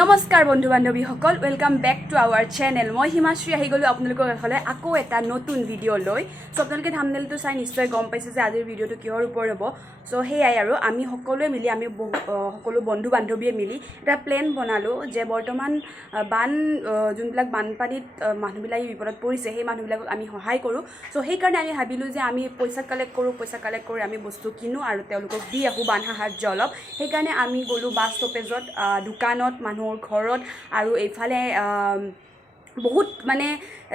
নমস্কাৰ বন্ধু বান্ধৱীসকল welcome back to our channel মই হিমাশ্ৰী আহি গ'লো আপোনালোকৰ কাষলৈ আকৌ এটা নতুন ভিডিঅ' লৈ সো আপোনালোকে থাম্বনেইলটো চাই নিশ্চয় গম পাইছে যে আজিৰ ভিডিঅ'টো কিহৰ ওপৰত হ'ব সো হেয়াই আৰু আমি সকলোৱে মিলি সকলো বন্ধু বান্ধৱীয়ে মিলি এটা প্লেন বনালো যে বৰ্তমান যোনবিলাক বানপানীত মানুহবিলাক বিপদত পৰিছে সেই মানুহবিলাকক আমি সহায় কৰোঁ সো সেইকাৰণে আমি ভাবিলোঁ যে আমি পইচা কালেক্ট কৰি আমি বস্তু কিনো আৰু তেওঁলোকক দি আহোঁ বান সাহাৰ্য অলপ সেইকাৰণে আমি গ'লোঁ বাছ ষ্টপেজত দোকানত মানুহৰ ঘৰত আৰু এইফালে বহুত মানে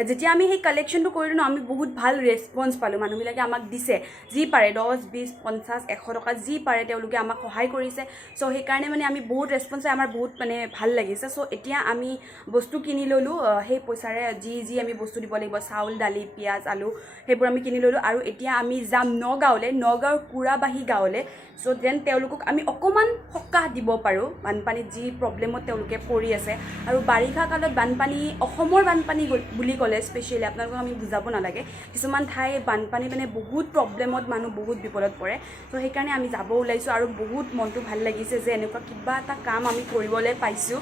যেতিয়া আমি সেই কালেকশ্যনটো কৰিলোঁ ন আমি বহুত ভাল ৰেছপন্স পালোঁ মানুহবিলাকে আমাক দিছে যি পাৰে 10, 20, 50, 100 টকা যি পাৰে তেওঁলোকে আমাক সহায় কৰিছে সো সেইকাৰণে মানে আমি বহুত ৰেছপন্স আমাৰ বহুত মানে ভাল লাগিছে সো এতিয়া আমি বস্তু কিনি ল'লোঁ সেই পইচাৰে যি আমি বস্তু দিব লাগিব চাউল দালি পিঁয়াজ আলু সেইবোৰ আমি কিনি ল'লোঁ আৰু এতিয়া আমি যাম নগাঁৱৰ কুৰাবাহী গাঁৱলৈ সো যেন তেওঁলোকক আমি অকণমান সকাহ দিব পাৰোঁ বানপানীত যি প্ৰব্লেমত তেওঁলোকে পৰি আছে আৰু বাৰিষা কালত বানপানী অসমৰ বানপানী বুলি ক'লে স্পেচিয়েলি আপোনালোকক আমি বুজাব নালাগে কিছুমান ঠাই বানপানী মানে বহুত প্ৰব্লেমত মানুহ বহুত বিপদত পৰে সো সেইকাৰণে আমি যাব ওলাইছোঁ আৰু বহুত মনটো ভাল লাগিছে যে এনেকুৱা কিবা এটা কাম আমি কৰিবলৈ পাইছোঁ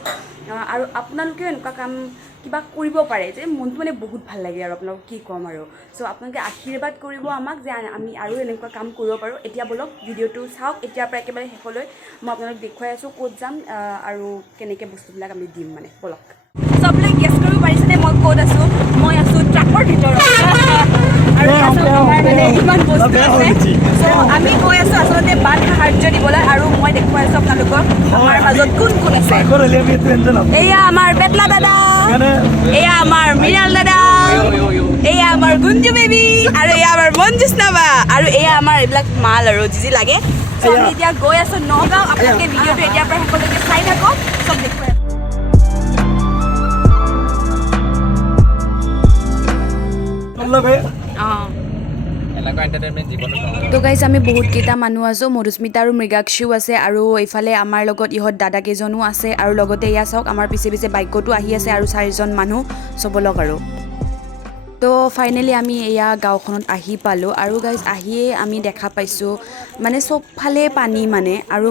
আৰু আপোনালোকেও এনেকুৱা কাম কিবা কৰিব পাৰে যে মনটো মানে বহুত ভাল লাগে আৰু আপোনালোকক কি ক'ম আৰু সো আপোনালোকে আশীৰ্বাদ কৰিব আমাক যে আমি আৰু এনেকুৱা কাম কৰিব পাৰোঁ এতিয়া বলক ভিডিঅ'টো চাওক এতিয়াৰ পৰা একেবাৰে শেষলৈ মই আপোনালোক দেখুৱাই আছোঁ ক'ত যাম আৰু কেনেকৈ বস্তুবিলাক আমি দিম মানে বলক চবলৈ গেছ কৰিব পাৰিছেনে মই ক'ত আছোঁ মই আছোঁ ট্ৰাকৰ ভিতৰত আৰু আমাৰ মানে ইমান বস্তু আছে চ' আমি গৈ আছোঁ আচলতে বান সাহাৰ্য দিবলৈ আৰু মই দেখুৱাই আছোঁ আপোনালোকক আমাৰ মাজত কোন আছে এয়া আমাৰ বেটলা দাদা এয়া আমাৰ মৃণাল দাদা এয়া আমাৰ গুঞ্জু বেবী আৰু এয়া আমাৰ মঞ্জুষ্ণা বা আৰু এয়া আমাৰ এইবিলাক মাল আৰু যি লাগে চ' আমি এতিয়া গৈ আছোঁ নগাঁও আপোনালোকে ভিডিঅ'টো এতিয়াৰ পৰা সকলোকে চাই থাকক চব দেখুৱাই তো গাইজ আমি বহুত কেইটা মানুহ আছোঁ মধুস্মিতা আৰু মৃগাক্ষীও আছে আৰু এইফালে আমাৰ লগত ইহঁত দাদা কেইজনো আছে আৰু লগতে এয়া চাওক আমাৰ পিছে বাইকতো আহি আছে আৰু 4জন মানুহ চবলক আৰু তো ফাইনেলি আমি এয়া গাঁওখনত আহি পালোঁ আৰু গাইজ আহিয়ে আমি দেখা পাইছোঁ মানে চবফালে পানী মানে আৰু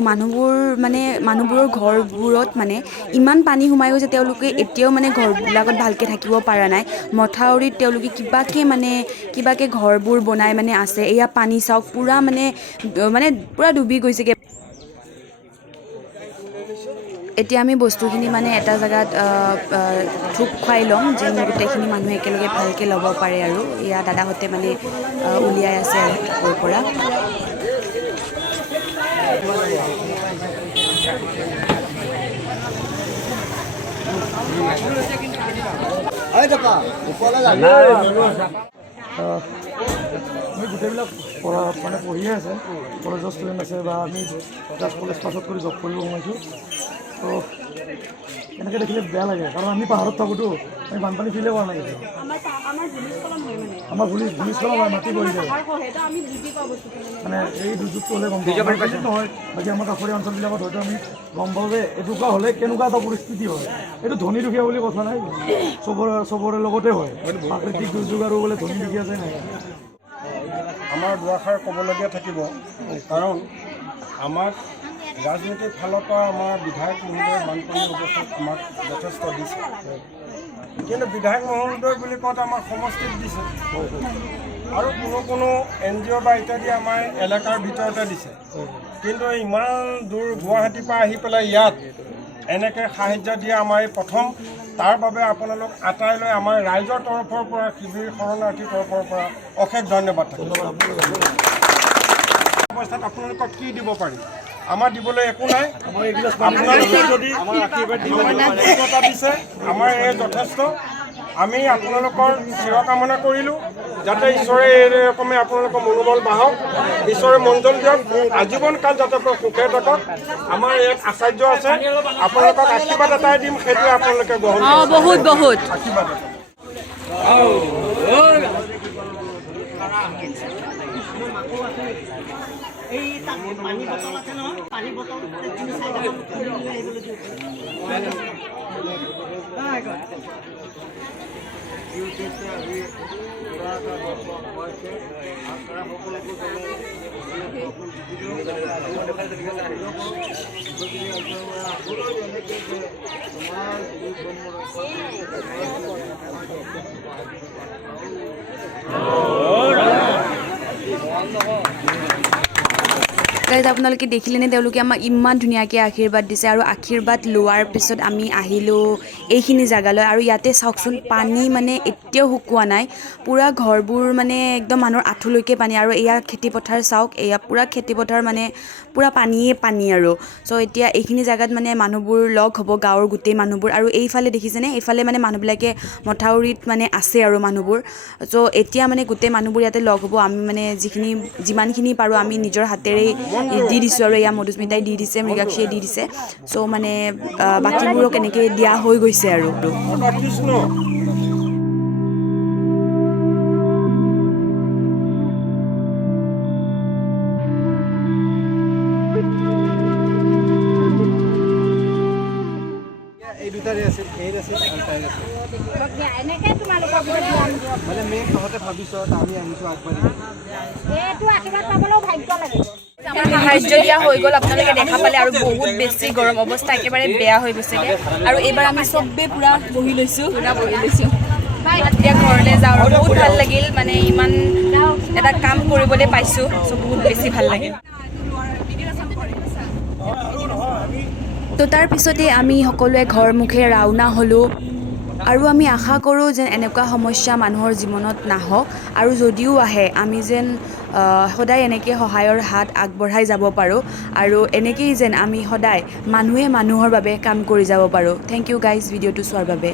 মানুহবোৰৰ ঘৰবোৰত মানে ইমান পানী সোমাই গৈছে তেওঁলোকে এতিয়াও মানে ঘৰবিলাকত ভালকৈ থাকিব পৰা নাই মথাউৰিত তেওঁলোকে কিবাকে ঘৰবোৰ বনাই মানে আছে এয়া পানী চাওক পূৰা মানে পূৰা ডুবি গৈছেগৈ এতিয়া আমি বস্তুখিনি মানে এটা জেগাত থোপ খুৱাই ল'ম যেন গোটেইখিনি মানুহে একেলগে ভালকৈ ল'ব পাৰে আৰু এয়া দাদাহঁতে মানে উলিয়াই আছে আৰু ট্ৰাকৰ পৰা গোটেইবিলাক পঢ়িয়ে আছে কলেজৰ ষ্টুডেণ্ট আছে বা আমি জাষ্ট কলেজ পাছত কৰি জব কৰিব সোমাইছোঁ তো এনেকৈ দেখিলে বেয়া লাগে কাৰণ আমি পাহাৰত থাকোঁতো আমি বানপানী ফিলে কৰা নাই আমাৰ ভূমিস্খলন হয় মাটি পৰি যায় মানে এই দুৰ্যোগটো হ'লে গম পাওঁ নহয় বাকী আমাৰ কাষৰীয়া অঞ্চলবিলাকত হয়তো আমি গম পাওঁ যে এনেকুৱা হ'লে কেনেকুৱা এটা পৰিস্থিতি হয় এইটো ধনী দুখীয়া বুলি কথা নাই চবৰে লগতে হয় প্ৰাকৃতিক দুৰ্যোগ আৰু বোলে ধনী দুখীয়া যে নাই আমাৰ দুআষাৰ ক'বলগীয়া থাকিব কাৰণ আমাক ৰাজনীতিৰ ফালৰ পৰা আমাৰ বিধায়ক মহোদয়ে বানপানীৰ অৱস্থাত আমাক যথেষ্ট দিছে কিন্তু বিধায়ক মহোদয় বুলি কওঁতে আমাৰ সমষ্টিত দিছে আৰু কোনো NGO বা ইত্যাদি আমাৰ এলেকাৰ ভিতৰতে দিছে কিন্তু ইমান দূৰ গুৱাহাটীৰ পৰা আহি পেলাই ইয়াত এনেকৈ সাহাৰ্য দিয়া আমাৰ এই প্ৰথম তাৰ বাবে আপোনালোক আঁতৰাই লৈ আমাৰ ৰাইজৰ তৰফৰ পৰা শিবিৰ শৰণাৰ্থীৰ তৰফৰ পৰা অশেষ ধন্যবাদ অৱস্থাত আপোনালোকক কি দিব পাৰি আমাৰ দিবলৈ একো নাই আপোনালোকে যদি আশীৰ্বাদ দিছে আমাৰ এই যথেষ্ট আমি আপোনালোকৰ সেৱা কামনা কৰিলোঁ যাতে ঈশ্বৰে এই ৰকমে আপোনালোকৰ মনোবল বাঢ়ক ঈশ্বৰে মঞ্জল দিয়ক আজীৱন কাল যাতে সুখে থাকক আমাৰ ইয়াত আচাৰ্য আছে আপোনালোকক আশীৰ্বাদ এটাই দিম সেইটোৱে আপোনালোকে গ্ৰহণ বহুত আশীৰ্বাদ এই তাত পানী বটল আছে নহয় পানী বটল গাইজ আপোনালোকে দেখিলেনে তেওঁলোকে আমাক ইমান ধুনীয়াকৈ আশীৰ্বাদ দিছে আৰু আশীৰ্বাদ লোৱাৰ পিছত আমি আহিলোঁ এইখিনি জেগালৈ আৰু ইয়াতে চাওকচোন পানী মানে এতিয়াও শুকোৱা নাই পুৰা ঘৰবোৰ মানে একদম মানুহৰ আঁঠুলৈকে পানী আৰু এয়া খেতিপথাৰ চাওক এয়া পুৰা খেতিপথাৰ মানে পুৰা পানীয়ে পানী আৰু চ' এতিয়া এইখিনি জেগাত মানে মানুহবোৰ লগ হ'ব গাঁৱৰ গোটেই মানুহবোৰ আৰু এইফালে দেখিছেনে এইফালে মানে মানুহবিলাকে মথাউৰিত মানে আছে আৰু মানুহবোৰ চ' এতিয়া মানে গোটেই মানুহবোৰ ইয়াতে লগ হ'ব আমি মানে যিমানখিনি পাৰোঁ আমি নিজৰ হাতেৰে দি দিছোঁ আৰু এয়া মধুস্মিতাই দি দিছে মৃগাক্ষীয়ে দি দিছে চ' মানে বাকীবোৰক এনেকৈ দিয়া হৈ গৈছে আৰু কৃষ্ণ এই দুটাৰে আছিল এইৰ আছিল আৰু তাইৰ আছিল মানে মেইন তহঁতে ভাবিছ আমি আহিছোঁ আগবাঢ়ি আমাৰ সাহাৰ্য দিয়া হৈ গ'ল আপোনালোকে দেখা পালে আৰু বহুত বেছি গৰম অৱস্থা একেবাৰে বেয়া হৈ গৈছেগৈ আৰু এইবাৰ আমি চবেই পূৰা বহি লৈছোঁ এতিয়া ঘৰলৈ যাওঁ আৰু বহুত ভাল লাগিল মানে ইমান এটা কাম কৰিবলৈ পাইছোঁ চ' বহুত বেছি ভাল লাগিল তো তাৰ পিছতে আমি সকলোৱে ঘৰ মুখে ৰাওনা হ'লোঁ আৰু আমি আশা কৰোঁ যেন এনেকুৱা সমস্যা মানুহৰ জীৱনত নাহক আৰু যদিও আহে আমি যেন সদায় এনেকৈ সহায়ৰ হাত আগবঢ়াই যাব পাৰোঁ আৰু এনেকেই যেন আমি সদায় মানুহে মানুহৰ বাবে কাম কৰি যাব পাৰোঁ থেংক ইউ গাইজ ভিডিঅ'টো চোৱাৰ বাবে